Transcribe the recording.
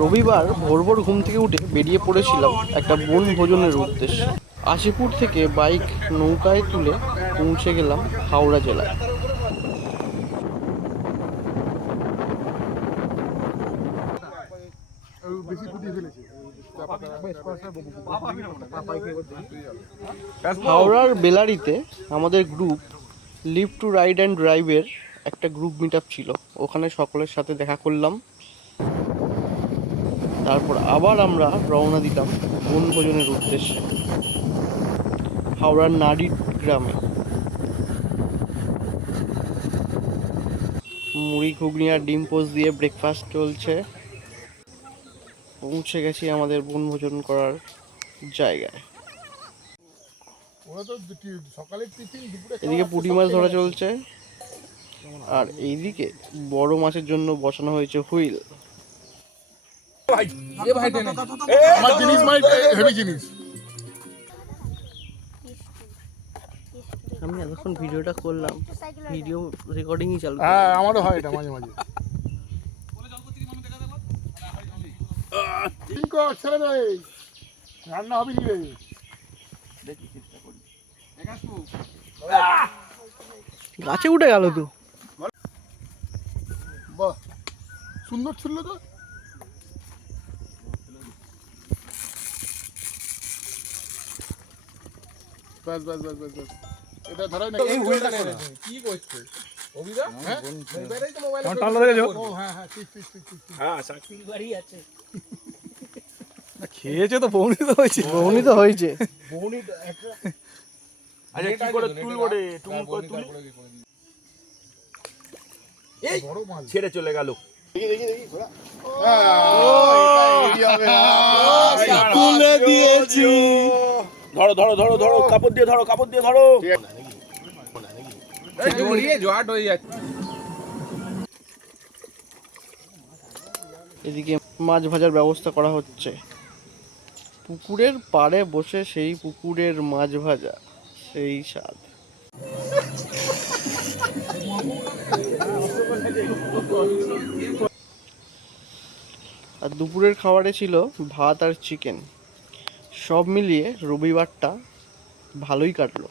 রবিবার ভোর ভোর ঘুম থেকে উঠে বেরিয়ে পড়েছিলাম একটা বনভোজনের উদ্দেশ্যে। আশিপুর থেকে বাইক নৌকায় তুলে পৌঁছে গেলাম হাওড়া জেলায়। হাওড়ার বেলারিতে আমাদের group live to ride and ড্রাইভের একটা গ্রুপ মিট আপ ছিল, ওখানে সকলের সাথে দেখা করলাম। তারপর আবার আমরা রওনা দিলাম বনভোজনের উদ্দেশ্যে হাওড়ার নাড়ি গ্রামে। মুড়ি ঘুগনি আর ডিম পোস্ট দিয়ে ব্রেকফাস্ট চলছে। পৌঁছে গেছি আমাদের বনভোজন করার জায়গায়। এদিকে পুঁটি মাছ ধরা চলছে আর এইদিকে বড় মাছের জন্য বসানো হয়েছে হুইল। আমি এতক্ষণ ভিডিওটা করলাম, ভিডিও রেকর্ডিংই চালু। হ্যাঁ, আমারও হয় এটা মাঝে মাঝে। ছেড়ে দে, রান্না হবে কি রে? গাছে উঠে গেল তো। বাহ, সুন্দর ছিল তো। বাস বাস বাস বাস বাস, এটা ধরাই না। এই হুইলটা করে কি করছে অভিদা? হ্যাঁ, এবারেই তো মোবাইলে ফোন টানলা দেখেছো? ও হ্যাঁ হ্যাঁ, ঠিক ঠিক ঠিক ঠিক। হ্যাঁ, সাকিল বাড়ি আছে। না খেয়েছে তো, বউনি তো হয়েছে। বউনি তো হয়েছে। বউনি একটা। আচ্ছা, কি করে তুলবো রে? টুম করে তুলি। এই বড় মাল ছেড়ে চলে গেল। দেখি দেখি দেখি ঘোড়া। এই হবে। তুলে দিয়েছি। ধরো ধরো ধরো ধরো, কাপড় দিয়ে ধরো, কাপড় দিয়ে ধরো। এদিকে মাছ ভাজার ব্যবস্থা করা হচ্ছে। পুকুরের পাড়ে বসে সেই পুকুরের মাছ ভাজা, সেই স্বাদ। আর দুপুরের খাবারে ছিল ভাত আর চিকেন। সব মিলিয়ে রবিবারটা ভালোই কাটলো।